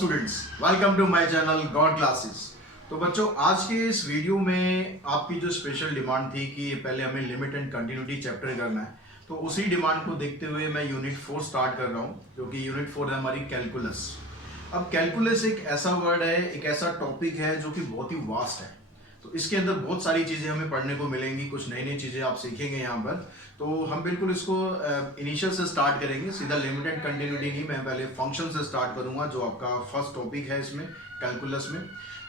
Students, welcome to my channel God classes. तो बच्चों, आज के इस वीडियो में आपकी जो स्पेशल डिमांड थी कि पहले हमें लिमिट एंड कंटिन्यूटी चैप्टर करना है, तो उसी डिमांड को देखते हुए मैं यूनिट 4 स्टार्ट कर रहा हूँ, क्योंकि यूनिट 4 है हमारी कैलकुलस। अब कैलकुलस एक ऐसा वर्ड है, एक ऐसा टॉपिक है जो कि बहुत ही वास्ट है। तो इसके अंदर बहुत सारी चीज़ें हमें पढ़ने को मिलेंगी, कुछ नई नई चीज़ें आप सीखेंगे यहाँ पर। तो हम बिल्कुल इसको इनिशियल से स्टार्ट करेंगे, सीधा लिमिट एंड कंटिन्यूटी नहीं, मैं पहले फंक्शन से स्टार्ट करूँगा जो आपका फर्स्ट टॉपिक है इसमें कैलकुलस में,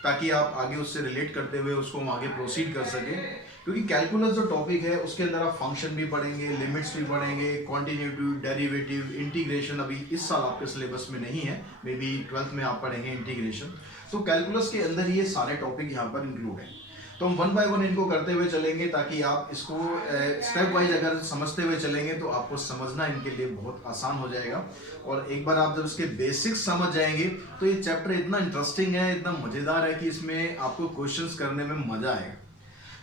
ताकि आप आगे उससे रिलेट करते हुए उसको हम आगे प्रोसीड कर सकें। क्योंकि कैलकुलस जो टॉपिक है उसके अंदर आप फंक्शन भी पढ़ेंगे, लिमिट्स भी पढ़ेंगे, कॉन्टिन्यूटी, डेरिवेटिव, इंटीग्रेशन अभी इस साल आपके सिलेबस में नहीं है, मे बी 12th में आप पढ़ेंगे इंटीग्रेशन। तो कैलकुलस के अंदर ये सारे टॉपिक यहाँ पर इंक्लूड हैं। तो हम 1 बाय 1 इनको करते हुए चलेंगे, ताकि आप इसको स्टेप वाइज अगर समझते हुए चलेंगे तो आपको समझना इनके लिए बहुत आसान हो जाएगा। और एक बार आप जब इसके बेसिक्स समझ जाएंगे तो ये चैप्टर इतना इंटरेस्टिंग है, इतना मज़ेदार है कि इसमें आपको क्वेश्चंस करने में मज़ा आएगा।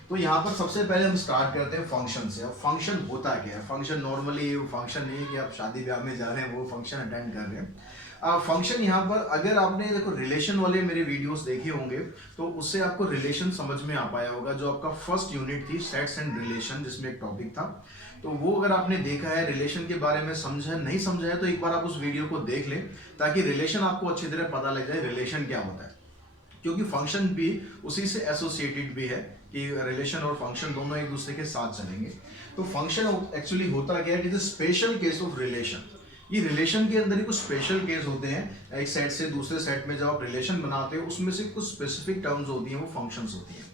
तो यहाँ पर सबसे पहले हम स्टार्ट करते हैं फंक्शन से। अब फंक्शन होता क्या है? फंक्शन नॉर्मली फंक्शन नहीं है कि आप शादी ब्याह में जा रहे हैं वो फंक्शन अटेंड कर रहे हैं। फंक्शन यहाँ पर अगर आपने देखो रिलेशन वाले मेरे वीडियोस देखे होंगे तो उससे आपको रिलेशन समझ में आ पाया होगा। जो आपका फर्स्ट यूनिट थी सेट्स एंड रिलेशन, जिसमें एक टॉपिक था, तो वो अगर आपने देखा है, रिलेशन के बारे में समझा नहीं समझा है, तो एक बार आप उस वीडियो को देख लें, ताकि रिलेशन आपको अच्छी तरह पता लग जाए रिलेशन क्या होता है। क्योंकि फंक्शन भी उसी से एसोसिएटेड भी है कि रिलेशन और फंक्शन दोनों एक दूसरे के साथ चलेंगे। तो फंक्शन एक्चुअली होता क्या है, it is a special case of relation. ये रिलेशन के अंदर ही कुछ स्पेशल केस होते हैं। एक सेट से दूसरे सेट में जब आप रिलेशन बनाते हो, उसमें से कुछ स्पेसिफिक टर्म्स होती हैं, वो फंक्शंस होती हैं।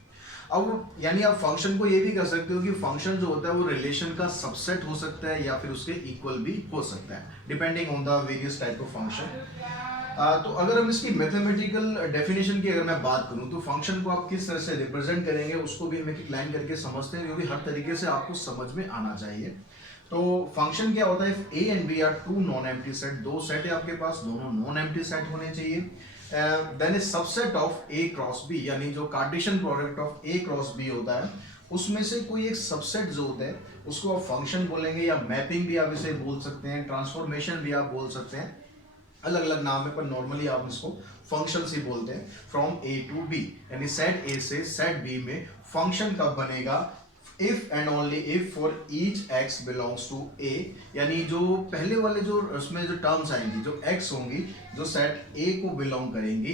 अब यानी आप फंक्शन को ये भी कर सकते हो कि फंक्शन जो होता है वो रिलेशन का सबसेट हो सकता है या फिर उसके इक्वल भी हो सकता है, depending on the various type of function. तो अगर हम इसकी मैथमेटिकल डेफिनेशन की अगर मैं बात करूं, तो फंक्शन को आप किस तरह से रिप्रेजेंट करेंगे उसको भी हम एक लाइन करके समझते हैं, क्योंकि हर तरीके से आपको समझ में आना चाहिए। तो फंक्शन क्या होता है? A and B are two non empty set, दो सेट है आपके पास, दोनों नॉन एम्प्टी सेट होने चाहिए। Then is subset of A cross B, यानी जो Cartesian product of A cross B होता है उसमें से कोई एक सबसेट जो होता है उसको आप फंक्शन बोलेंगे, या मैपिंग भी आप इसे बोल सकते हैं, ट्रांसफॉर्मेशन भी आप बोल सकते हैं, अलग अलग नाम है, पर नॉर्मली आप इसको फंक्शंस ही बोलते हैं। फ्रॉम ए टू बी, यानी सेट ए से सेट बी में फंक्शन कब बनेगा? If and only if for each x belongs to A, यानी जो पहले वाले जो उसमें जो टर्म्स आएंगी, जो एक्स होंगी, जो सेट ए को बिलोंग करेंगी,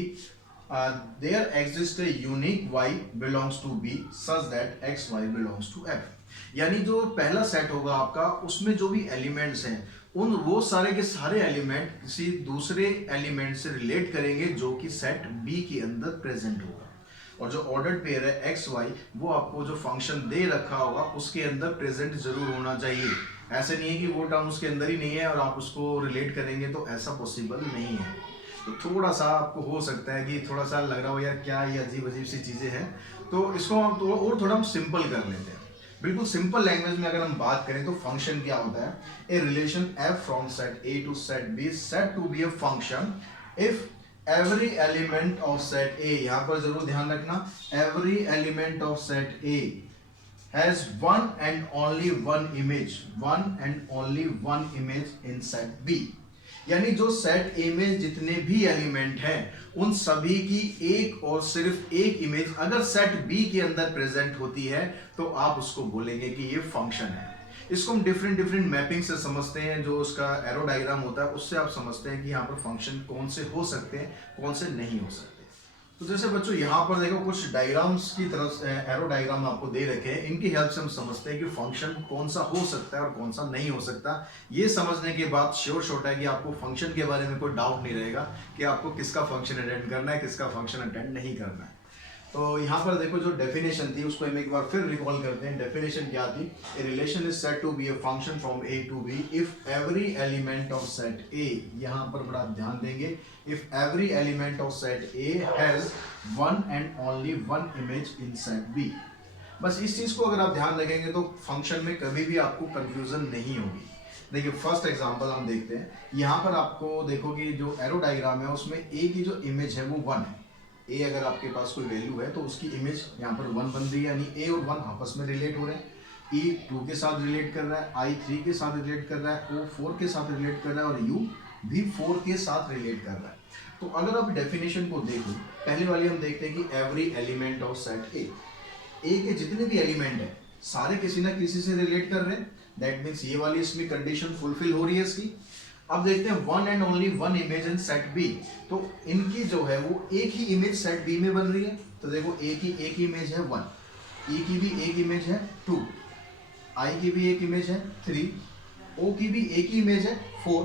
there exist a unique y belongs to B such that x y belongs to f. यानी जो पहला सेट होगा आपका, उसमें जो भी एलिमेंट्स हैं उन वो सारे के सारे एलिमेंट किसी दूसरे एलिमेंट से रिलेट करेंगे जो कि सेट बी के अंदर प्रेजेंट होगा। और जो ऑर्डर्ड पेयर है एक्स वाई, वो आपको जो फंक्शन दे रखा होगा उसके अंदर प्रेजेंट जरूर होना चाहिए। ऐसे नहीं है कि वो टर्म उसके अंदर ही नहीं है और आप उसको रिलेट करेंगे, तो ऐसा पॉसिबल नहीं है। तो थोड़ा सा आपको हो सकता है कि थोड़ा सा लग रहा हो यार क्या ये अजीब अजीब सी चीज़ें हैं, तो इसको हम और थोड़ा हम सिंपल कर लेते हैं। बिल्कुल सिंपल लैंग्वेज में अगर हम बात करें तो फंक्शन क्या होता है? A relation F from set A to set B set to B a function if every element of set A, यहां पर जरूर ध्यान रखना, every element of set A has one and only one image, one and only one image in set B. यानी जो set ए में जितने भी एलिमेंट हैं उन सभी की एक और सिर्फ एक इमेज अगर सेट बी के अंदर प्रेजेंट होती है तो आप उसको बोलेंगे कि ये फंक्शन है। इसको हम डिफरेंट मैपिंग से समझते हैं, जो उसका एरो डायग्राम होता है उससे आप समझते हैं कि यहाँ पर फंक्शन कौन से हो सकते हैं, कौन से नहीं हो सकते। तो जैसे बच्चों यहाँ पर देखो कुछ डायग्राम्स की तरफ एरो डायग्राम आपको दे रखे हैं, इनकी हेल्प से हम समझते हैं कि फंक्शन कौन सा हो सकता है और कौन सा नहीं हो सकता। ये समझने के बाद श्योर शॉट है कि आपको फंक्शन के बारे में कोई डाउट नहीं रहेगा कि आपको किसका फंक्शन अटेंड करना है, किसका फंक्शन अटेंड नहीं करना है। तो यहाँ पर देखो जो डेफिनेशन थी उसको हम एक बार फिर रिकॉल करते हैं। डेफिनेशन क्या थी? A relation is set to B a function from A to B if every element of set A, यहाँ पर बड़ा ध्यान देंगे, if every element of set A has one and only one image in set B. बस इस चीज को अगर आप ध्यान रखेंगे तो फंक्शन में कभी भी आपको कंफ्यूजन नहीं होगी। देखिए फर्स्ट एग्जांपल हम देखते हैं। यहाँ पर आपको देखो कि जो एरो डायग्राम है उसमें ए की जो इमेज है वो 1 है। ए अगर आपके पास कोई वैल्यू है तो उसकी इमेज यहाँ पर 1 बन रही है, यानी ए और 1 आपस में रिलेट हो रहे हैं। ई 2 के साथ रिलेट कर रहा है, आई 3 के साथ रिलेट कर रहा है, ओ 4 के साथ रिलेट कर रहा है और यू भी 4 के साथ रिलेट कर रहा है। तो अगर आप डेफिनेशन को देखो, पहले वाली हम देखते हैं कि एवरी एलिमेंट ऑफ सेट ए के जितने भी एलिमेंट है सारे किसी ना किसी से रिलेट कर रहे हैं। दैट मीन्स ये वाली इसमें कंडीशन फुलफिल हो रही है इसकी। अब देखते हैं one and only one image in set B, तो इनकी जो है वो एक ही इमेज सेट बी में बन रही है। तो देखो ए की एक इमेज है 1, ई की भी एक इमेज है 2, आई की भी एक इमेज है 3, ओ की भी एक ही इमेज है 4,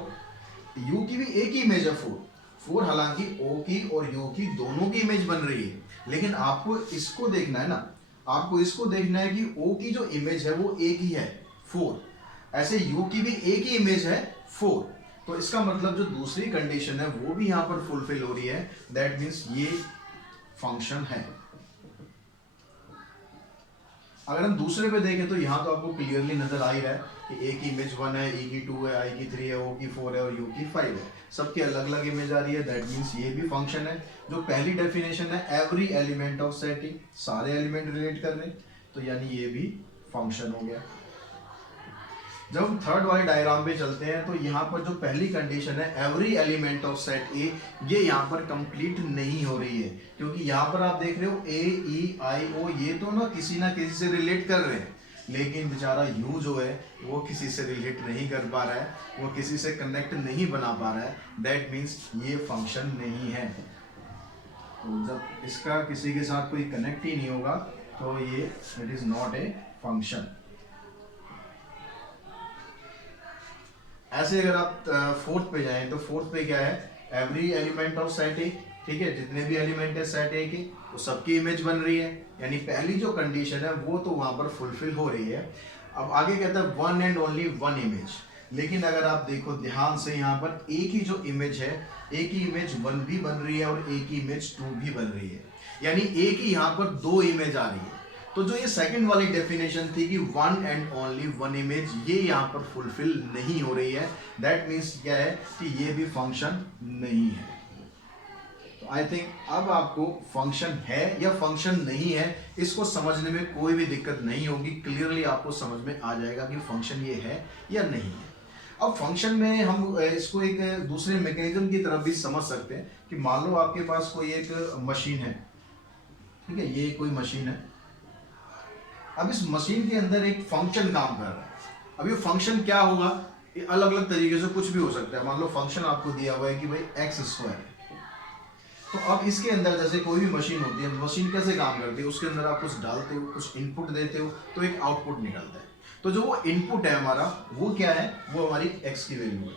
यू की भी एक ही इमेज है 4। हालांकि ओ की और यू की दोनों की इमेज बन रही है, लेकिन आपको इसको देखना है ना, आपको इसको देखना है कि ओ की जो इमेज है वो एक ही है 4, ऐसे यू की भी एक ही इमेज है 4। तो इसका मतलब जो दूसरी कंडीशन है वो भी यहां पर फुलफिल हो रही है। दैट मीन्स ये फंक्शन है। अगर हम दूसरे पे देखें तो यहाँ तो आपको क्लियरली नजर आ ही रहा है कि ए की इमेज 1 है, ई की 2 है, आई की 3 है, ओ की 4 है और यू की 5 है। सबकी अलग अलग इमेज आ रही है। दैट मीन्स ये भी फंक्शन है। जो पहली डेफिनेशन है एवरी एलिमेंट ऑफ सेट ए, सारे एलिमेंट रिलेट कर रहे हैं, तो यानी ये भी फंक्शन हो गया। जब हम थर्ड वाले डायग्राम पे चलते हैं तो यहाँ पर जो पहली कंडीशन है एवरी एलिमेंट ऑफ सेट ए, ये यहाँ पर कंप्लीट नहीं हो रही है, क्योंकि यहाँ पर आप देख रहे हो ए ई आई ओ ये तो ना किसी से रिलेट कर रहे हैं, लेकिन बेचारा यू जो है वो किसी से रिलेट नहीं कर पा रहा है, वो किसी से कनेक्ट नहीं बना पा रहा है। दैट मीन्स ये फंक्शन नहीं है। तो जब इसका किसी के साथ कोई कनेक्ट ही नहीं होगा तो ये it is not a function. ऐसे अगर आप फोर्थ पे जाएं तो फोर्थ पे क्या है, एवरी एलिमेंट ऑफ सेट ए, ठीक है, जितने भी एलिमेंट है सेट ए के तो सबकी इमेज बन रही है, यानी पहली जो कंडीशन है वो तो वहां पर फुलफिल हो रही है। अब आगे कहता है one and only one image, लेकिन अगर आप देखो ध्यान से यहाँ पर एक ही जो इमेज है, एक ही इमेज 1 भी बन रही है और एक ही इमेज 2 भी बन रही है, यानी एक ही यहाँ पर 2 इमेज आ रही है। तो जो ये सेकंड वाली डेफिनेशन थी कि one and only one image, ये यहाँ पर फुलफिल नहीं हो रही है। दैट मीन्स क्या है कि ये भी फंक्शन नहीं है। तो आई थिंक अब आपको फंक्शन है या फंक्शन नहीं है इसको समझने में कोई भी दिक्कत नहीं होगी। क्लियरली आपको समझ में आ जाएगा कि फंक्शन ये है या नहीं है। अब फंक्शन में हम इसको एक दूसरे मैकेनिज्म की तरफ भी समझ सकते हैं कि मान लो आपके पास कोई एक मशीन है, ठीक है, ये कोई मशीन है। अब इस मशीन के अंदर एक फंक्शन काम कर रहा है। अब ये फंक्शन क्या होगा, ये अलग अलग तरीके से कुछ भी हो सकता है। मान लो फंक्शन आपको दिया हुआ है कि भाई x², तो अब इसके अंदर जैसे कोई भी मशीन होती है, मशीन कैसे काम करती है, उसके अंदर आप कुछ डालते हो, कुछ इनपुट देते हो, तो एक आउटपुट निकलता है। तो जो वो इनपुट है हमारा वो क्या है, वो हमारी x की वैल्यू है।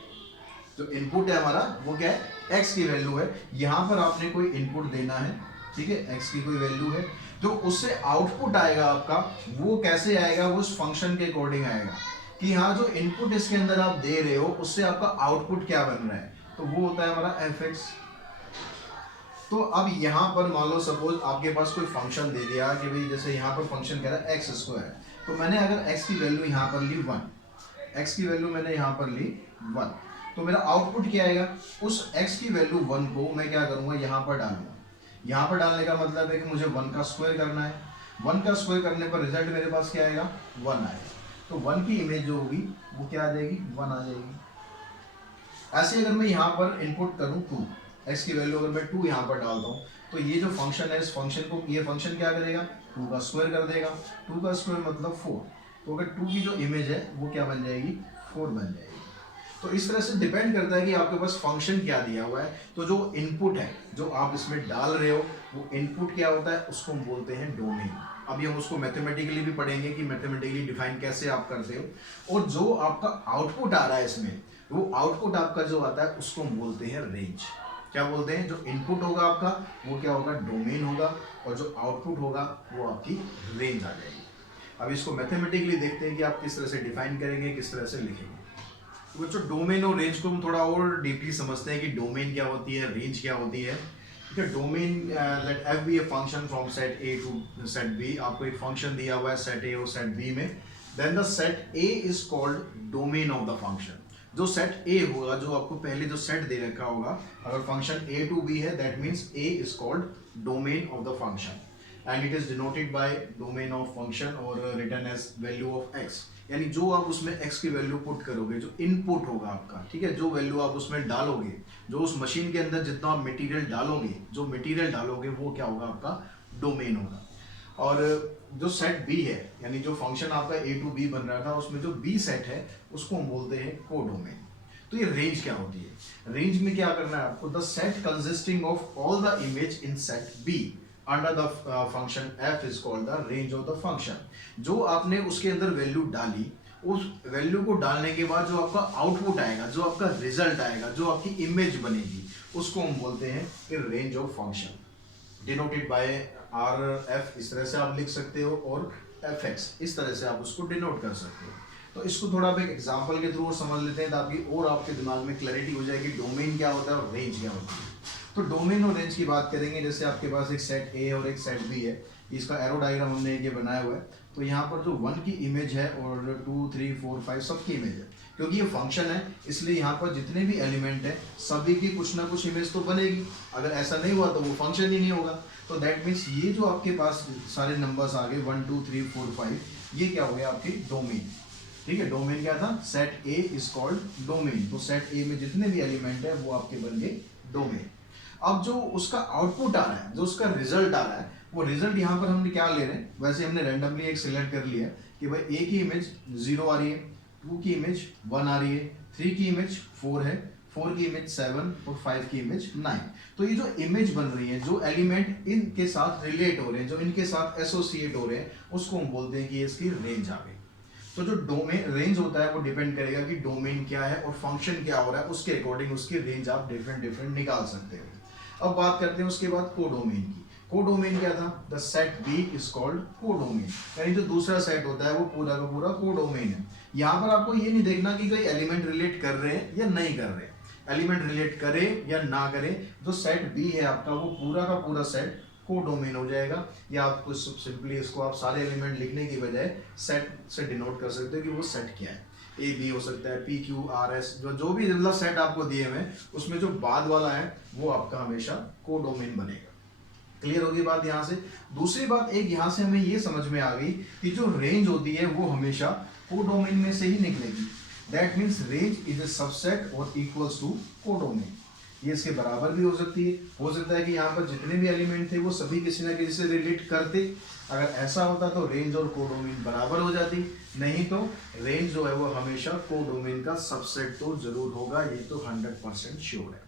जो इनपुट है हमारा वो क्या है, x की वैल्यू है। यहाँ पर आपने कोई इनपुट देना है, ठीक है, x की कोई वैल्यू है। जो उससे आउटपुट आएगा आपका वो कैसे आएगा, वो उस फंक्शन के अकॉर्डिंग आएगा कि हाँ जो इनपुट इसके अंदर आप दे रहे हो उससे आपका आउटपुट क्या बन रहा है, तो वो होता है हमारा fx। तो अब यहाँ पर मान लो सपोज आपके पास कोई फंक्शन दे दिया कि भाई जैसे यहाँ पर फंक्शन कह रहा है x², तो मैंने अगर x की वैल्यू यहाँ पर ली 1, x की वैल्यू मैंने यहाँ पर ली 1, तो मेरा आउटपुट क्या आएगा, उस x की वैल्यू 1 को मैं क्या करूँगा, यहाँ पर डालूंगा। यहाँ पर डालने का मतलब है कि मुझे 1 का स्क्वायर करना है। 1 का स्क्वायर करने पर रिजल्ट मेरे पास क्या आएगा, 1 आएगा। तो 1 की इमेज जो होगी वो क्या आ जाएगी, 1 आ जाएगी। ऐसे अगर मैं यहाँ पर इनपुट करूँ 2, x की वैल्यू अगर मैं 2 यहाँ पर डालता हूँ, तो ये जो फंक्शन है इस फंक्शन को, ये फंक्शन क्या करेगा, 2 का स्क्वायर कर देगा। 2 का स्क्वायर मतलब 4, तो अगर 2 की जो इमेज है वो क्या बन जाएगी, 4 बन जाएगी। तो इस तरह से डिपेंड करता है कि आपके पास फंक्शन क्या दिया हुआ है। तो जो इनपुट है जो आप इसमें डाल रहे हो वो इनपुट क्या होता है, उसको हम बोलते हैं डोमेन। अभी हम उसको मैथमेटिकली भी पढ़ेंगे कि मैथमेटिकली डिफाइन कैसे आप करते हो। और जो आपका आउटपुट आ रहा है इसमें, वो आउटपुट आपका जो आता है उसको हम बोलते हैं रेंज। क्या बोलते हैं, जो इनपुट होगा आपका वो क्या होगा, डोमेन होगा, और जो आउटपुट होगा वो आपकी रेंज आ जाएगी। अब इसको मैथमेटिकली देखते हैं कि आप किस तरह से डिफाइन करेंगे, किस तरह से लिखेंगे। तो बच्चों डोमेन और रेंज को हम थोड़ा और डीपली समझते हैं कि डोमेन क्या होती है, रेंज क्या होती है। ठीक है, domain let f be a function from set A to set B. आपको एक फंक्शन दिया हुआ है सेट ए और सेट बी में, then the set A is called domain of the function. जो सेट ए होगा, जो आपको पहले जो सेट दे रखा होगा, अगर फंक्शन ए टू बी है that means A is called domain of the function, and it is denoted by domain of function और written as value of X. यानी जो आप उसमें x की वैल्यू पुट करोगे, जो इनपुट होगा आपका, ठीक है, जो वैल्यू आप उसमें डालोगे, जो उस मशीन के अंदर जितना आप मटेरियल डालोगे, जो मटेरियल डालोगे वो क्या होगा, आपका डोमेन होगा। और जो सेट बी है, यानी जो फंक्शन आपका ए टू बी बन रहा था, उसमें जो बी सेट है उसको हम बोलते हैं कोडोमेन। तो ये रेंज क्या होती है? रेंज में क्या करना है आपको, the set consisting of all the image in set be under the function F is called the range of the function. जो आपने उसके अंदर वैल्यू डाली, उस वैल्यू को डालने के बाद जो आपका आउटपुट आएगा, जो आपका रिजल्ट आएगा, जो आपकी इमेज बनेगी, उसको हम बोलते हैं कि range of function, denoted by R F, इस तरह से आप लिख सकते हो, और एफ एक्स, इस तरह से आप उसको डिनोट कर सकते हो। तो इसको थोड़ा एक एग्जांपल के थ्रू समझ लेते हैं ताकि और आपके दिमाग में क्लैरिटी हो जाएगी डोमेन क्या होता है और रेंज क्या होती है। तो डोमेन और रेंज की बात करेंगे, जैसे आपके पास एक सेट ए और एक सेट बी है, इसका एरो डायग्राम हमने ये बनाया हुआ है। तो यहाँ पर जो 1 की इमेज है और 2, 3, 4, 5 सबकी इमेज है, क्योंकि ये फंक्शन है इसलिए यहाँ पर जितने भी एलिमेंट है सभी की कुछ ना कुछ इमेज तो बनेगी। अगर ऐसा नहीं हुआ तो वो फंक्शन ही नहीं होगा। तो दैट मीन्स ये जो आपके पास सारे नंबर्स आ गए 1, 2, 3, 4, 5, ये क्या हो गया, आपकी डोमेन। ठीक है, डोमेन क्या था, set A is called domain. तो सेट ए में जितने भी एलिमेंट है वो आपके बन गए डोमेन। अब जो उसका आउटपुट आ रहा है, जो उसका रिजल्ट आ रहा है, वो रिजल्ट यहाँ पर हमने क्या ले रहे हैं, वैसे हमने रैंडमली एक सिलेक्ट कर लिया कि भाई ए की इमेज 0 आ रही है, 2 की इमेज 1 आ रही है, 3 की इमेज 4 है, 4 की इमेज 7 और 5 की इमेज 9। तो ये जो इमेज बन रही है, जो एलिमेंट इनके साथ रिलेट हो रहे हैं, जो इनके साथ एसोसिएट हो रहे हैं, उसको हम बोलते हैं कि इसकी रेंज आ गई। तो जो डोमेन रेंज होता है वो डिपेंड करेगा कि डोमेन क्या है और फंक्शन क्या हो रहा है, उसके अकॉर्डिंग उसकी रेंज आप डिफरेंट निकाल सकते हो। अब बात करते हैं उसके बाद कोडोमेन की। कोडोमेन क्या था, the set B is called codomain, यानी जो दूसरा सेट होता है वो पूरा का पूरा कोडोमेन है। यहाँ पर आपको ये नहीं देखना कि कोई एलिमेंट रिलेट कर रहे हैं या नहीं कर रहे, एलिमेंट रिलेट करे या ना करे, जो सेट बी है आपका वो पूरा का पूरा सेट कोडोमेन हो जाएगा। या आपको सिंपली इसको आप सारे एलिमेंट लिखने की बजाय सेट से डिनोट कर सकते हो कि वो सेट क्या है। ए बी हो सकता है, पी क्यू आर एस, जो भी मतलब सेट आपको दिए हुए उसमें जो बाद वाला है वो आपका हमेशा कोडोमेन बनेगा। क्लियर होगी बात यहाँ से। दूसरी बात एक यहाँ से हमें ये समझ में आ गई कि जो रेंज होती है वो हमेशा कोडोमेन में से ही निकलेगी। That means range is a subset और इक्वल्स टू कोडोमेन। ये इसके बराबर भी हो सकती है, हो सकता है कि यहाँ पर जितने भी एलिमेंट थे वो सभी किसी ना किसी से रिलेट करते। अगर ऐसा होता तो रेंज और कोडोमेन बराबर हो जाती, नहीं तो रेंज जो है वो हमेशा कोडोमेन का सबसेट तो जरूर होगा, ये तो 100% श्योर है।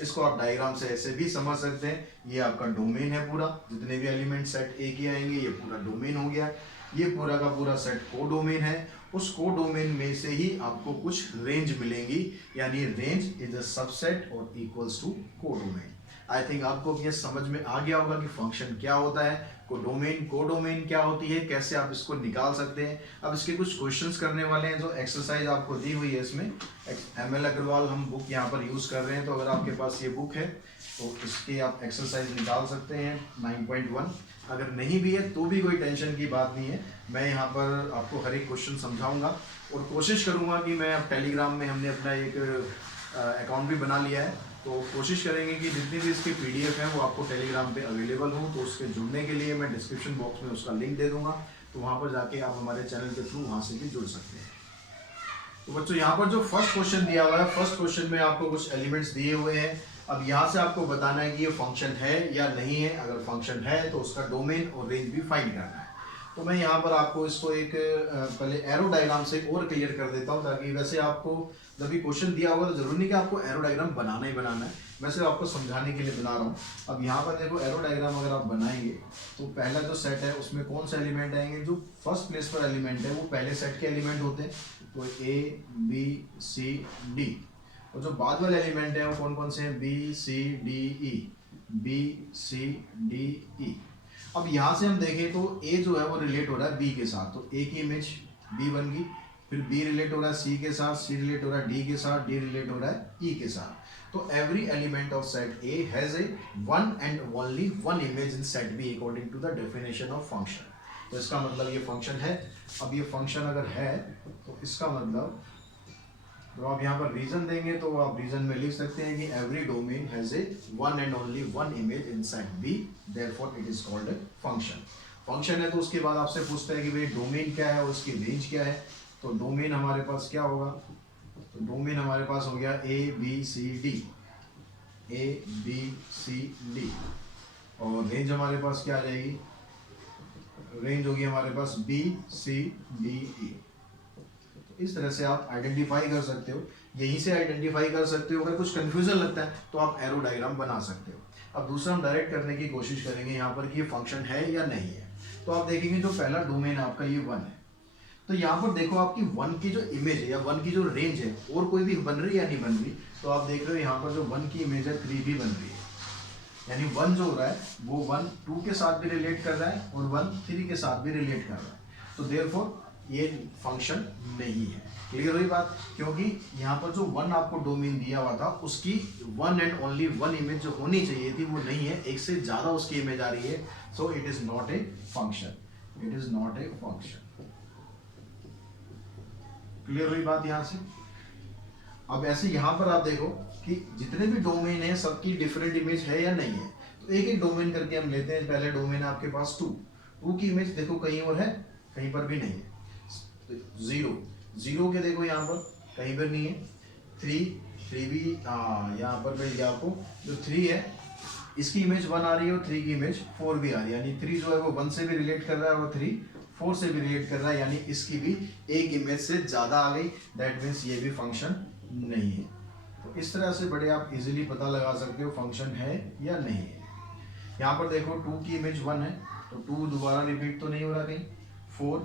इसको आप डायग्राम से ऐसे भी समझ सकते हैं, ये आपका डोमेन है पूरा, जितने भी एलिमेंट सेट ए के आएंगे ये पूरा डोमेन हो गया। ये पूरा का पूरा सेट कोडोमेन है, उस कोडोमेन में से ही आपको कुछ रेंज मिलेंगी, यानी रेंज इज अ सबसेट और equals to codomain. I think आपको ये समझ में आ गया होगा कि फंक्शन क्या होता है, कोडोमेन क्या होती है, कैसे आप इसको निकाल सकते हैं। अब इसके कुछ क्वेश्चंस करने वाले हैं, जो एक्सरसाइज आपको दी हुई है इसमें ML अग्रवाल हम बुक यहाँ पर यूज कर रहे हैं। तो अगर आपके पास ये बुक है तो इसकी आप एक्सरसाइज निकाल सकते हैं 9.1। अगर नहीं भी है तो भी कोई टेंशन की बात नहीं है, मैं यहाँ पर आपको हर एक क्वेश्चन समझाऊंगा और कोशिश करूंगा कि मैं अब टेलीग्राम में हमने अपना एक अकाउंट भी बना लिया है, तो कोशिश करेंगे कि जितनी भी इसकी PDF हैं वो आपको टेलीग्राम पे अवेलेबल हो। तो उसके जुड़ने के लिए मैं डिस्क्रिप्शन बॉक्स में उसका लिंक दे दूंगा, तो वहाँ पर जाके आप हमारे चैनल के थ्रू वहाँ से भी जुड़ सकते हैं। तो बच्चों यहाँ पर जो फर्स्ट क्वेश्चन दिया हुआ है, फर्स्ट क्वेश्चन में आपको कुछ एलिमेंट्स दिए हुए हैं। अब यहाँ से आपको बताना है कि ये फंक्शन है या नहीं है। अगर फंक्शन है तो उसका डोमेन और रेंज भी फाइंड करना है। तो मैं यहाँ पर आपको इसको एक पहले एरो डायग्राम से और क्लियर कर देता हूँ, ताकि वैसे आपको जब भी क्वेश्चन दिया होगा तो जरूरी नहीं कि आपको एरो डायग्राम बनाना ही बनाना है, मैं सिर्फ आपको समझाने के लिए बना रहा हूँ। अब यहाँ पर देखो एरो डायग्राम अगर आप बनाएंगे तो पहला जो सेट है उसमें कौन से एलिमेंट आएंगे, जो फर्स्ट प्लेस पर एलिमेंट है वो पहले सेट के एलिमेंट होते हैं, तो A B C D। और जो बाद वाले एलिमेंट हैं वो कौन कौन से हैं, B C D E, B C D E। अब यहाँ से हम देखें तो A जो है वो रिलेट हो रहा है B के साथ, तो A की इमेज B बन गई, फिर B रिलेट हो रहा है C के साथ, C रिलेट हो रहा है D के साथ, D रिलेट हो रहा है E के साथ। तो every element of set A has a one and only one image in set B according to the definition of function. तो इसका मतलब ये फंक्शन है। अब ये फंक्शन अगर है तो इसका मतलब तो आप यहाँ पर रीजन देंगे तो आप रीजन में लिख सकते हैं कि every domain has a one and only one image in set B, therefore it is called a function. Function है तो उसके बाद आपसे पूछता है कि भाई डोमेन क्या है और उसकी रेंज क्या है। तो डोमेन हमारे पास क्या होगा, तो डोमेन हमारे पास हो गया ए बी सी डी, और रेंज हमारे पास क्या आ जाएगी, रेंज होगी हमारे पास बी सी डी ई। तो इस तरह से आप आइडेंटिफाई कर सकते हो, यहीं से आइडेंटिफाई कर सकते हो। अगर कुछ कंफ्यूजन लगता है तो आप एरो डायग्राम बना सकते हो। अब दूसरा हम डायरेक्ट करने की कोशिश करेंगे यहाँ पर कि ये फंक्शन है या नहीं है। तो आप देखेंगे जो पहला डोमेन है आपका ये 1 है, तो यहाँ पर देखो आपकी 1 की जो इमेज है या 1 की जो रेंज है और कोई भी बन रही है या नहीं बन रही, तो आप देख रहे हो यहाँ पर जो 1 की इमेज है 3 भी बन रही है, यानी 1 जो हो रहा है वो 1 2 के साथ भी रिलेट कर रहा है और 1 3 के साथ भी रिलेट कर रहा है। तो देयरफॉर ये फंक्शन नहीं है। क्लियर हुई बात, क्योंकि यहाँ पर जो 1 आपको डोमेन दिया हुआ था उसकी 1 एंड ओनली 1 इमेज जो होनी चाहिए थी वो नहीं है, एक से ज्यादा उसकी इमेज आ रही है। So it is not a function, it is not a function. Clear हुई बात यहाँ से। अब ऐसे यहाँ पर आप देखो कि जितने भी डोमेन है सबकी डिफरेंट इमेज है या नहीं है। तो एक एक डोमेन करके हम लेते हैं। पहले डोमेन है आपके पास 2 की इमेज देखो कहीं और है, कहीं पर भी नहीं है। 0 के देखो यहाँ पर कहीं पर नहीं है। 3 भी यहाँ पर मिल गया आपको। जो 3 है इसकी इमेज 1 आ रही है और 3 की इमेज 4 भी आ रही है, यानी 3 जो है वो 1 से भी रिलेट कर रहा है और 3 4 से भी रिलेट कर रहा है, यानी इसकी भी एक इमेज से ज्यादा आ गई। दैट मीन्स ये भी फंक्शन नहीं है। तो इस तरह से बड़े आप इजीली पता लगा सकते हो फंक्शन है या नहीं है। यहाँ पर देखो 2 की इमेज 1 है, तो 2 दोबारा रिपीट तो नहीं हो रहा कहीं। 4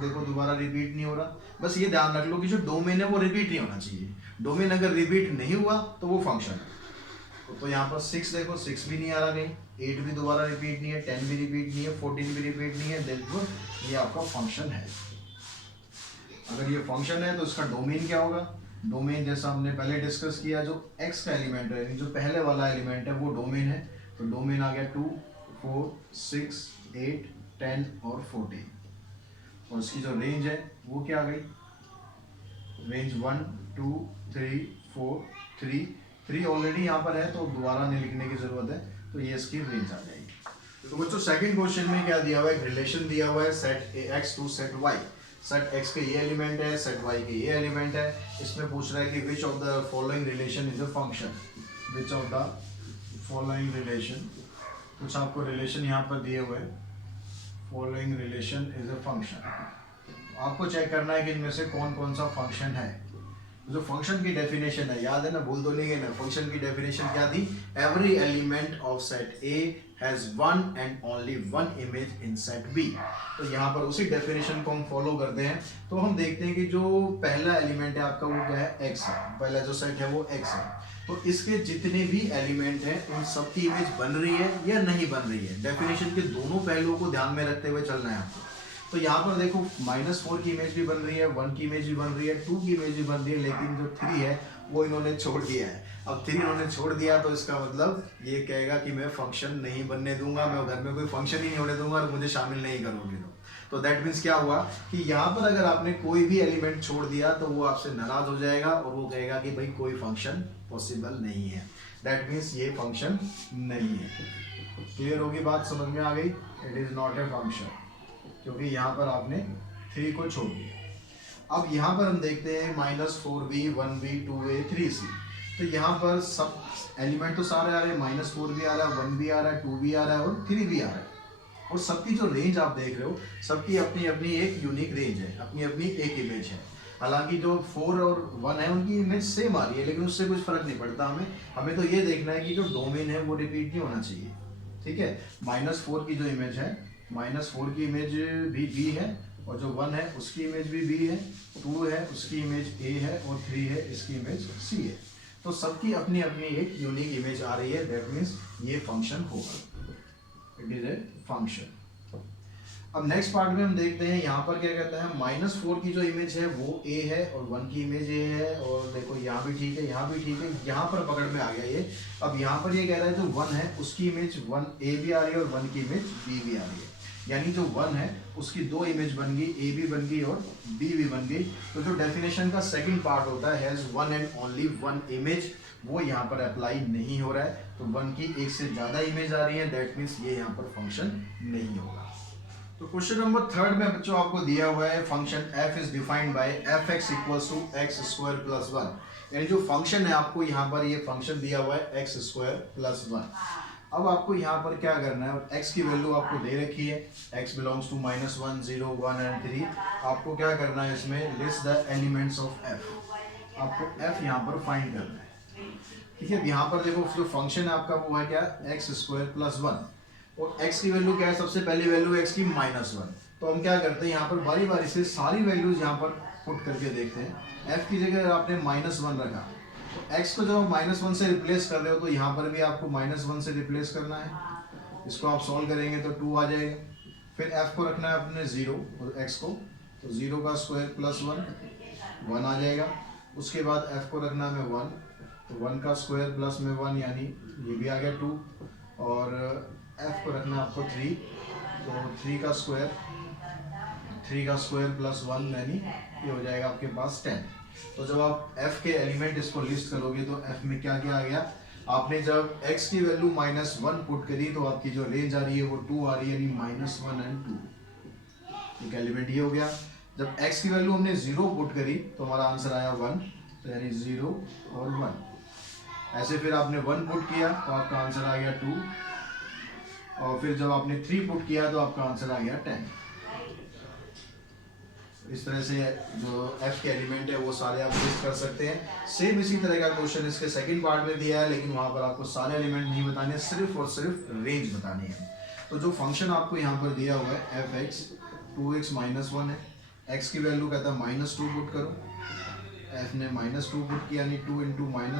देखो दोबारा रिपीट नहीं हो रहा। बस ये ध्यान रख लो कि जो डोमेन है वो रिपीट नहीं होना चाहिए। डोमेन अगर रिपीट नहीं हुआ तो वो फंक्शन है। तो यहाँ पर 6 देखो 6 भी नहीं आ रहा कहीं, 8 भी दोबारा रिपीट नहीं है, 10 भी रिपीट नहीं है, 14 भी रिपीट नहीं है। देखो ये आपका फंक्शन है। अगर ये फंक्शन है तो इसका डोमेन क्या होगा। डोमेन जैसा हमने पहले डिस्कस किया, जो x का एलिमेंट है, जो पहले वाला एलिमेंट है वो डोमेन है। तो डोमेन आ गया 2 4 6 8 10 और 14, और इसकी जो रेंज है वो क्या आ गई, रेंज 1 2 3 4 3 ऑलरेडी यहाँ पर है तो दोबारा नहीं लिखने की जरूरत है। तो ये इसकी रेंज आ जाएगी। तो बच्चों सेकंड क्वेश्चन में क्या दिया हुआ है, एक रिलेशन दिया हुआ है set x to set y। Set x के ये एलिमेंट है, सेट y के ये एलिमेंट है। इसमें पूछ रहा है कि which of the following relation is a function, which of the following relation. कुछ आपको रिलेशन यहाँ पर दिए हुए हैं, following relation is a function. आपको चेक करना है कि इनमें से कौन कौन सा फंक्शन है। जो फंक्शन की डेफिनेशन है याद है ना, भूल तो नहीं है ना। फंक्शन की डेफिनेशन क्या थी, every element of set A has 1 and only 1 image in set B. तो यहाँ पर उसी डेफिनेशन को हम फॉलो करते हैं। तो हम देखते हैं कि जो पहला एलिमेंट है आपका वो क्या है, एक्स है। पहला जो सेट है वो एक्स है। तो इसके जितने भी एलिमेंट हैं उन सबकी इमेज बन रही है या नहीं बन रही है। डेफिनेशन के दोनों पहलुओं को ध्यान में रखते हुए चलना है आपको। तो यहाँ पर देखो -4 की इमेज भी बन रही है, 1 की इमेज भी बन रही है, 2 की इमेज भी बन रही है, लेकिन जो 3 है वो इन्होंने छोड़ दिया है। अब 3 इन्होंने छोड़ दिया तो इसका मतलब ये कहेगा कि मैं फंक्शन नहीं बनने दूंगा, मैं घर में कोई फंक्शन ही नहीं होने दूंगा और मुझे शामिल नहीं करोगे। तो दैट मीन्स क्या हुआ कि यहाँ पर अगर आपने कोई भी एलिमेंट छोड़ दिया तो वो आपसे नाराज हो जाएगा और वो कहेगा कि भाई कोई फंक्शन पॉसिबल नहीं है। दैट मीन्स ये फंक्शन नहीं है। क्लियर होगी बात, समझ में आ गई। It is not a function, क्योंकि यहाँ पर आपने 3 को छोड़ दिया। अब यहाँ पर हम देखते हैं -4b 1b 2a 3c। तो यहाँ पर सब एलिमेंट तो सारे आ रहे हैं, -4 भी आ रहा है, 1 भी आ रहा है, 2 भी आ रहा है और 3 भी आ रहा है। और सबकी जो रेंज आप देख रहे हो सबकी अपनी अपनी एक यूनिक रेंज है, अपनी अपनी एक इमेज है। हालांकि जो 4 और 1 है उनकी इमेज सेम आ रही है, लेकिन उससे कुछ फर्क नहीं पड़ता। हमें तो ये देखना है कि जो डोमेन है वो रिपीट नहीं होना चाहिए। ठीक है, -4 की जो इमेज है, -4 की इमेज भी बी है, और जो 1 है उसकी इमेज भी बी है, 2 है उसकी इमेज ए है और 3 है इसकी इमेज सी है। तो सबकी अपनी अपनी एक यूनिक इमेज आ रही है। दैट मीन्स ये फंक्शन होगा, इट इज ए फंक्शन। अब नेक्स्ट पार्ट में हम देखते हैं यहाँ पर क्या कहता है, -4 की जो इमेज है वो ए है और 1 की इमेज ए है। और देखो यहाँ भी ठीक है, यहाँ भी ठीक है, यहाँ पर पकड़ में आ गया ये। अब यहाँ पर ये कह रहा है जो 1 है उसकी इमेज 1 ए भी आ रही है और 1 की इमेज बी भी आ रही है। यानी जो 1 है उसकी 2 इमेज बन गई, ए भी बन गई और बी भी बन गई। तो जो डेफिनेशन का सेकंड पार्ट होता है हैज 1 एंड ओनली 1 इमेज, वो यहाँ पर अप्लाई नहीं हो रहा है। तो 1 की एक से ज्यादा इमेज आ रही है। दैट मीन्स ये यहाँ पर फंक्शन नहीं होगा। तो क्वेश्चन नंबर थर्ड में बच्चों आपको दिया हुआ है function f is defined by f(x) equals to x square plus 1। यानी जो फंक्शन है आपको यहाँ पर ये फंक्शन दिया हुआ है x स्क्वायर प्लस 1। अब आपको यहाँ पर क्या करना है, x की वैल्यू आपको दे रखी है, x बिलोंग्स टू -1 0 1 एंड 3। आपको क्या करना है, इसमें list the elements of f। आपको f यहाँ पर फाइंड करना है। ठीक है, यहाँ पर देखो जो फंक्शन है आपका वो है क्या, x स्क्वायर प्लस 1 और x की वैल्यू क्या है, सबसे पहली वैल्यू x की -1। तो हम क्या करते हैं, यहाँ पर बारी बारी से सारी वैल्यूज यहाँ पर पुट करके देखते हैं। f की जगह आपने -1 रखा, तो x को जब आप -1 से रिप्लेस कर रहे हो तो यहाँ पर भी आपको -1 से रिप्लेस करना है। इसको आप सॉल्व करेंगे तो 2 आ जाएगा। फिर f को रखना है अपने 0 और x को, तो 0 का स्क्वायर प्लस 1 आ जाएगा। उसके बाद f को रखना है 1, तो 1 का स्क्वायर प्लस में 1 यानी ये भी आ गया 2। और f को रखना है आपको 3, तो 3 का स्क्वायर प्लस 1 यानी ये हो जाएगा आपके पास 10। तो जब आप f के एलिमेंट इसको लिस्ट करोगे तो f में क्या क्या आ गया, आपने जब x की वैल्यू -1 पुट करी तो आपकी जो रेंज आ रही है वो 2 आ रही है, यानी -1 एंड 2। एक एलिमेंट ये हो गया। जब x की वैल्यू हमने 0 पुट करी तो हमारा आंसर आया 1, तो यानी 0 और 1। ऐसे फिर आपने 1 पुट किया तो आपका आंसर आ गया 2, और फिर जब आपने 3 पुट किया तो आपका आंसर आ गया 10। इस तरह से जो f के एलिमेंट है वो सारे आप लिस्ट कर सकते हैं। सेम इसी तरह का क्वेश्चन इसके सेकंड पार्ट में दिया है, लेकिन वहां पर आपको सारे एलिमेंट नहीं बताने, सिर्फ और सिर्फ रेंज बतानी है। तो जो फंक्शन आपको यहाँ पर दिया हुआ है f(x) 2x -1 है, x की वैल्यू कहता है -2 पुट करो। f ने -2 पुट किया, यानी 2 × -2 -1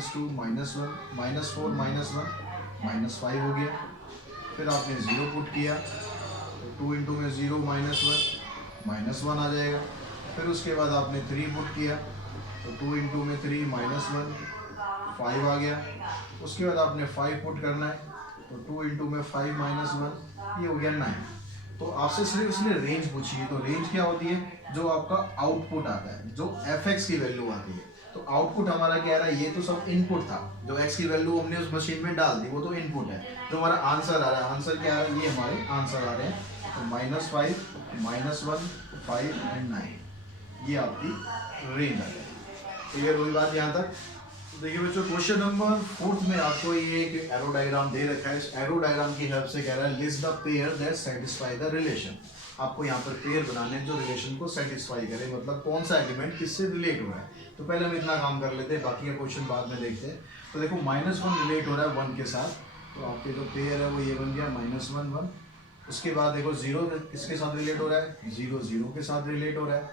-4 -1 -5 हो गया। फिर आपने 0 पुट किया, तो 2 × में 0 -1 आ जाएगा। फिर उसके बाद आपने 3 पुट किया, तो 2 × में 3 -1 5 आ गया। उसके बाद आपने 5 पुट करना है, तो 2 × में 5 -1 ये हो गया 9। तो आपसे सिर्फ इसने रेंज पूछी है, तो रेंज क्या होती है, जो आपका आउटपुट आता है, जो f(x) की वैल्यू आती है। तो आउटपुट हमारा क्या रहा है, ये तो सब इनपुट था, जो x की वैल्यू हमने उस मशीन में डाल दी वो तो इनपुट है। जो हमारा आंसर आ रहा है, आंसर क्या आ रहा है, ये हमारे आंसर आ रहे हैं। तो -5 -1 5 एंड 9 ये आपकी रेंज आ जाएगी। क्लियर हुई बात यहाँ तक। तो देखिए बच्चों, क्वेश्चन नंबर 4 में आपको ये एक एरो डायग्राम दे रखा है। इस एरो डायग्राम की हेल्प से कह रहा है list the pair that satisfy the relation. आपको यहाँ पर पेयर बनाने जो रिलेशन को सेटिस्फाई करे, मतलब कौन सा एलिमेंट किससे रिलेट हो रहा है। तो पहले हम इतना काम कर लेते हैं, बाकी का क्वेश्चन बाद में देखते हैं। तो देखो -1 रिलेट हो रहा है 1 के साथ, तो आपके जो पेयर है वो ये बन गया -1 1। उसके बाद देखो 0 किसके साथ रिलेट हो रहा है, 0 0 के साथ रिलेट हो रहा है।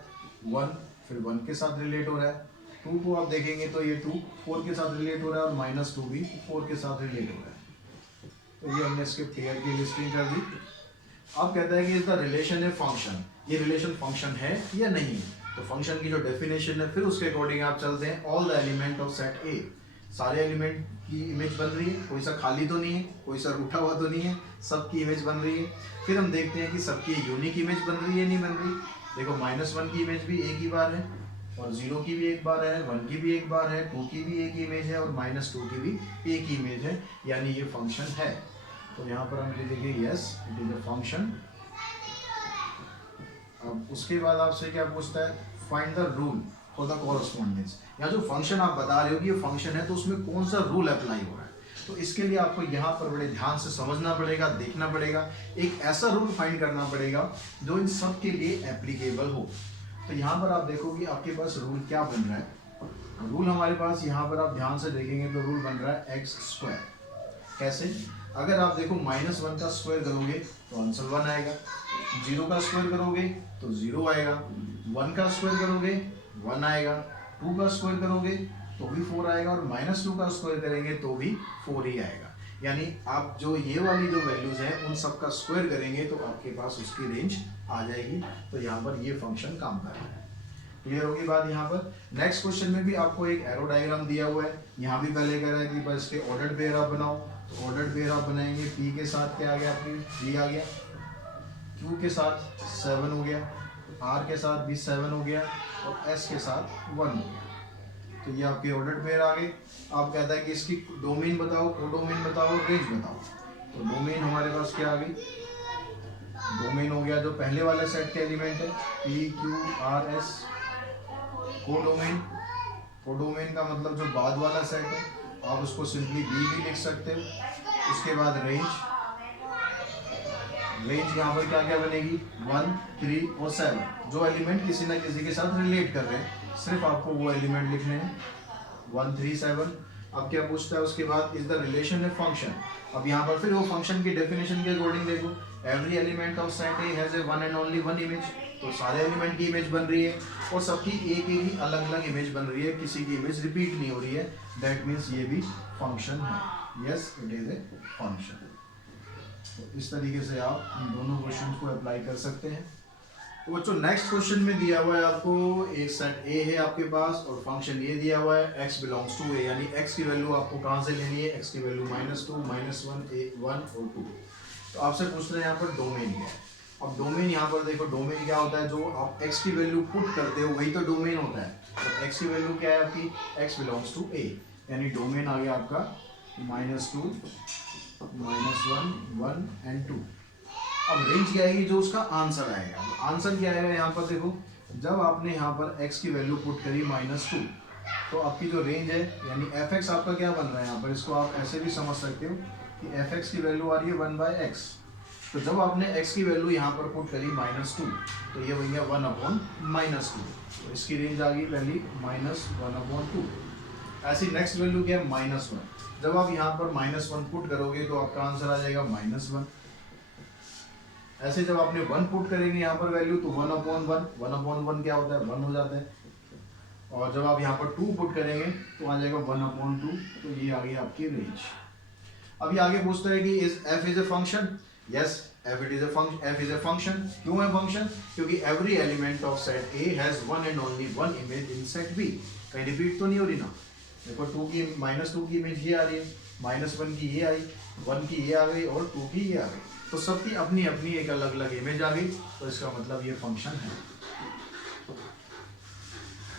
1 फिर 1 के साथ रिलेट हो रहा है। 2 को आप देखेंगे तो ये 2 4 के साथ रिलेट हो रहा है, और -2 भी 4 के साथ रिलेट हो रहा है। तो ये हमने इसके पेयर की लिस्टिंग कर दी। अब कहता है कि इसका रिलेशन है फंक्शन, ये रिलेशन फंक्शन है या नहीं है। तो फंक्शन की जो डेफिनेशन है, फिर उसके अकॉर्डिंग आप चलते हैं। All the element of set ए, सारे एलिमेंट की इमेज बन रही है, कोई सा खाली तो नहीं है, कोई सा रूठा हुआ तो नहीं है, सबकी इमेज बन रही है। फिर हम देखते हैं कि सबकी यूनिक इमेज बन रही है नहीं बन रही। देखो -1 की इमेज भी एक ही बार है, और 0 की भी एक बार है, 1 की भी एक बार है, 2 की भी एक इमेज है, और -2 की भी एक ही इमेज है, यानी ये फंक्शन है। तो यहाँ पर हम लिखेंगे yes it is a function. अब उसके बाद आपसे क्या पूछता है, find the rule for the correspondence. या जो फंक्शन आप बता रहे हो कि ये फंक्शन है, तो उसमें कौन सा रूल अप्लाई हो रहा है। तो इसके लिए आपको यहाँ पर बड़े ध्यान से समझना पड़ेगा, देखना पड़ेगा, एक ऐसा रूल फाइंड करना पड़ेगा जो इन सब के लिए एप्लीकेबल हो। तो यहाँ पर आप देखोगे आपके पास रूल क्या बन रहा है। रूल हमारे पास यहाँ पर आप ध्यान से देखेंगे तो रूल बन रहा है x²। कैसे, अगर आप देखो -1 का स्क्वायर करोगे तो आंसर 1 आएगा, 0 का स्क्वायर करोगे तो 0 आएगा, 1 का स्क्वायर करोगे 1 आएगा, 2 का स्क्वायर करोगे तो भी 4 आएगा, और -2 का स्क्वायर करेंगे तो भी 4 ही आएगा। यानी आप जो ये वाली जो वैल्यूज हैं उन सब का स्क्वायर करेंगे तो आपके पास उसकी रेंज आ जाएगी। तो यहाँ पर ये फंक्शन काम कर रहा है। क्लियर होगी बात यहाँ पर। नेक्स्ट क्वेश्चन में भी आपको एक एरो डायग्राम दिया हुआ है। यहाँ भी पहले कह रहा है कि बस के ऑर्डर्ड पेयर आप बनाओ, तो ऑर्डर्ड पेयर आप बनाएंगे। p के साथ क्या आ गया, आपकी 3 आ गया, q के साथ 7 हो गया, r के साथ भी 7 हो गया, और s के साथ 1 हो गया। तो ये आपके ऑर्डर्ड पेयर आ गए। आप कहता है कि इसकी डोमेन बताओ, कोडोमेन बताओ, रेंज बताओ। तो डोमेन हमारे पास क्या आ गई, डोमेन हो गया जो पहले वाले सेट के एलिमेंट है, P Q R S. Codomain, codomain का मतलब जो बाद वाला सेट है, आप उसको सिंपली बी भी लिख सकते हो। उसके बाद रेंज, रेंज यहाँ पर क्या क्या बनेगी, 1, 3 और 7। जो एलिमेंट किसी ना किसी के साथ रिलेट कर रहे हैं, सिर्फ आपको वो एलिमेंट लिखने हैं, 1, 3, 7। अब क्या पूछता है उसके बाद, is the relation a function. अब यहाँ पर फिर वो फंक्शन की डेफिनेशन के अकॉर्डिंग देखो, every element of set A has a one and only one image. तो सारे एलिमेंट की इमेज बन रही है और सबकी एक ही अलग अलग इमेज बन रही है, किसी की इमेज रिपीट नहीं हो रही है। दैट मीन्स ये भी फंक्शन है। Yes, it is a function. तो इस तरीके से आप इन दोनों क्वेश्चन को अप्लाई कर सकते हैं। तो बच्चों नेक्स्ट क्वेश्चन में दिया हुआ है आपको, एक सेट ए है आपके पास और फंक्शन ये दिया हुआ है x बिलोंग्स टू ए, यानी x की वैल्यू आपको कहाँ से लेनी है, x की वैल्यू -2, -1, 1 और 2। तो आपसे पूछ रहे हैं यहाँ पर डोमेन क्या है। अब डोमेन यहाँ पर देखो, डोमेन क्या होता है, जो आप x की वैल्यू पुट करते हो वही तो डोमेन होता है। तो x की वैल्यू क्या है आपकी, x बिलोंग्स टू ए, यानी डोमेन आ गया आपका -2, -1, 1 एंड 2। अब रेंज क्या आएगी, जो उसका आंसर आएगा। आंसर क्या आएगा यहाँ पर देखो, जब आपने यहाँ पर x की वैल्यू पुट करी -2, तो आपकी जो रेंज है यानी fx आपका क्या बन रहा है यहाँ पर, इसको आप ऐसे भी समझ सकते हो कि fx की वैल्यू आ रही है 1/x। तो जब आपने x की वैल्यू यहाँ पर पुट करी -2, तो ये बन गया 1/-2। तो इसकी रेंज आ गई पहली -1/2। ऐसी नेक्स्ट वैल्यू क्या है, -1। जब आप यहाँ पर -1 पुट करोगे तो आपका आंसर आ जाएगा -1। ऐसे जब आपने 1 पुट करेंगे यहाँ पर वैल्यू, तो 1/1, 1/1 क्या होता है, 1 हो जाता है। और जब आप यहाँ पर 2 पुट करेंगे तो आ जाएगा 1/2। तो ये आ गई आपकी रेंज। अभी आगे पूछता है कि is f is a function. Yes, f is a function. क्यों है फंक्शन, क्योंकि every element of set A has one and only one image in set B। कहीं रिपीट तो नहीं हो रही ना। देखो -2 की इमेज ये आ रही है, -1 की ये आई, 1 की ये आ गई और 2 की ये आ गई। तो सबकी अपनी अपनी एक अलग अलग इमेज आ गई, तो इसका मतलब ये फंक्शन है।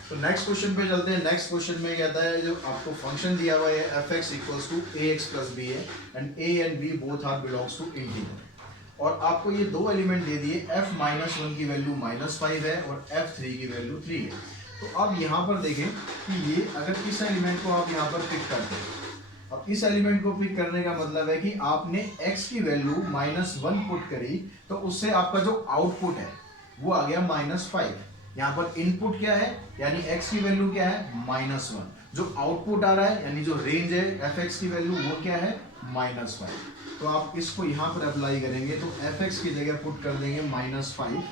तो नेक्स्ट क्वेश्चन पे चलते हैं। नेक्स्ट क्वेश्चन में कहता है, जो आपको फंक्शन दिया हुआ है fx equals to ax plus b है and a and b both are belongs to integer. और आपको ये दो एलिमेंट दे दिए, f-1 की वैल्यू -5 है और f3 की वैल्यू 3 है। तो अब यहाँ पर देखें कि ये अगर इस एलिमेंट को आप यहाँ पर पिक करते हैं, अब इस एलिमेंट को पिक करने का मतलब है कि आपने x की वैल्यू -1 पुट करी, तो उससे आपका जो आउटपुट है वो आ गया -5। यहाँ पर इनपुट क्या है, यानी x की वैल्यू क्या है, -1। जो आउटपुट आ रहा है यानी जो रेंज है fx की वैल्यू वो क्या है, -5। तो आप इसको यहाँ पर अप्लाई करेंगे तो fx की जगह पुट कर देंगे -5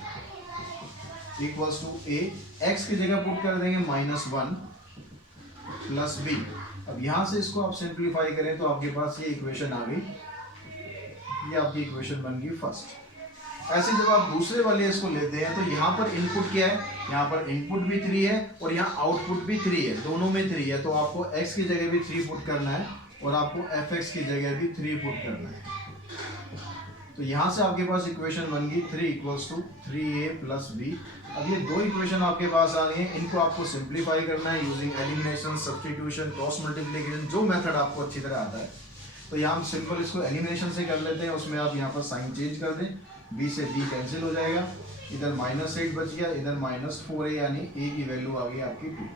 इक्वल्स टू a, x की जगह पुट कर देंगे -1 प्लस b। अब यहाँ से इसको आप सिंप्लीफाई करें तो आपके पास ये इक्वेशन आ गई, ये आपकी इक्वेशन बन गई फर्स्ट। ऐसे जब आप दूसरे वाले इसको लेते हैं तो यहाँ पर इनपुट क्या है, यहाँ पर इनपुट भी 3 है और यहाँ आउटपुट भी 3 है, दोनों में 3 है। तो आपको x की जगह भी 3 पुट करना है और आपको fx की जगह भी 3 पुट करना है। तो यहाँ से आपके पास इक्वेशन बन गई 3 equals to 3a plus b। अब ये दो इक्वेशन आपके पास आ गई हैं, इनको आपको सिंप्लीफाई करना है using elimination, substitution, cross multiplication, जो मेथड आपको अच्छी तरह आता है। तो यहाँ हम सिंपल इसको एलिमिनेशन से कर लेते हैं। उसमें आप यहाँ पर साइन चेंज कर दें, b से b कैंसिल हो जाएगा, इधर -8 बच गया, इधर -4a, यानी a की वैल्यू आ गई आपकी 2।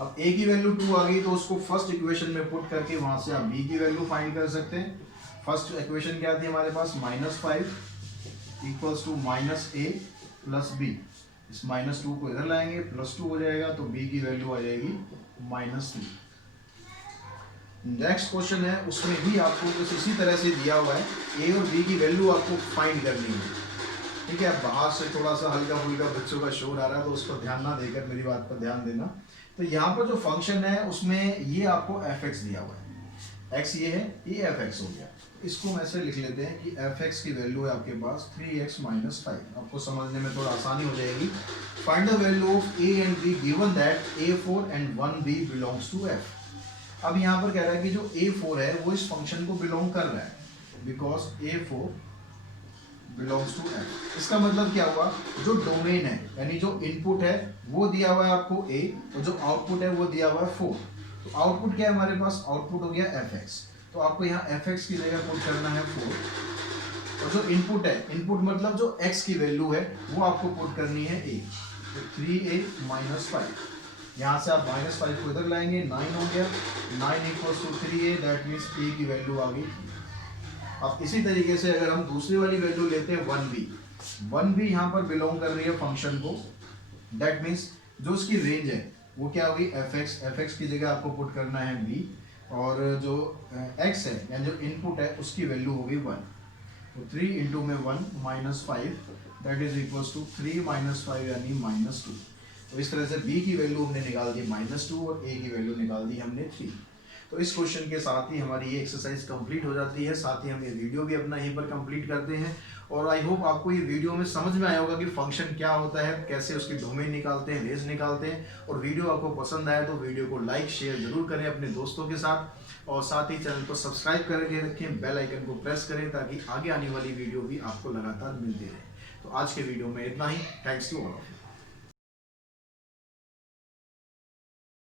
अब a की वैल्यू 2 आ गई तो उसको फर्स्ट इक्वेशन में पुट करके वहां से आप b की वैल्यू फाइंड कर सकते हैं। फर्स्ट इक्वेशन क्या थी हमारे पास, -5 equals to -a plus b। इस -2 को इधर लाएंगे, +2 हो जाएगा, तो b की वैल्यू आ जाएगी -2। नेक्स्ट क्वेश्चन है, उसमें भी आपको कुछ इसी तरह से दिया हुआ है, a और b की वैल्यू आपको फाइंड करनी है। ठीक है, बाहर से थोड़ा सा हल्का फुल्का बच्चों का शोर आ रहा है तो उस पर ध्यान ना देकर मेरी बात पर ध्यान देना। तो यहाँ पर जो फंक्शन है उसमें ये आपको fx दिया हुआ है, x ये है, ये fx हो गया। इसको हम ऐसे लिख लेते हैं कि fx की वैल्यू है आपके पास 3x - 5। आपको समझने में थोड़ा आसानी हो जाएगी। Find the value of a and b given that a4 and 1b belongs to f। अब यहाँ पर कह रहा है कि जो a4 है वो इस फंक्शन को बिलोंग कर रहा है, because a4 belongs to f। इसका मतलब क्या हुआ, जो डोमेन है यानी जो इनपुट है वो दिया हुआ है आपको a और जो आउटपुट है वो दिया हुआ है 4। तो आउटपुट क्या है हमारे पास, आउटपुट हो गया fx। तो आपको यहाँ fx की जगह पुट करना है 4 और जो इनपुट है, इनपुट मतलब जो x की वैल्यू है वो आपको पुट करनी है a, तो 3a माइनस 5, यहाँ से आप माइनस 5 को इधर लाएंगे, 9 हो गया, 9 equals to 3a, that means a की वैल्यू आ गई। अब इसी तरीके से अगर हम दूसरी वाली वैल्यू लेते हैं 1b यहाँ पर बिलोंग कर रही है फंक्शन को, दैट मीन्स जो उसकी रेंज है वो क्या होगी fx की जगह आपको पुट करना है b, और जो x है यानी जो इनपुट है उसकी वैल्यू होगी 1, तो 3 इंटू में 1 minus 5 that is equals to 3 minus 5 यानी माइनस 2। तो इस तरह से b की वैल्यू हमने निकाल दी -2 और a की वैल्यू निकाल दी हमने 3। तो इस क्वेश्चन के साथ ही हमारी ये एक्सरसाइज कंप्लीट हो जाती है, साथ ही हम ये वीडियो भी अपना यहीं पर कंप्लीट करते हैं। और आई होप आपको ये वीडियो में समझ में आया होगा कि फंक्शन क्या होता है, कैसे उसकी डोमेन निकालते हैं, रेंज निकालते हैं। और वीडियो आपको पसंद आया तो वीडियो को लाइक शेयर जरूर करें अपने दोस्तों के साथ, और साथ ही चैनल को सब्सक्राइब करके रखें, बेल आइकन को प्रेस करें ताकि आगे आने वाली वीडियो भी आपको लगातार मिलती रहे। तो आज के वीडियो में इतना ही। Thanks to all of you.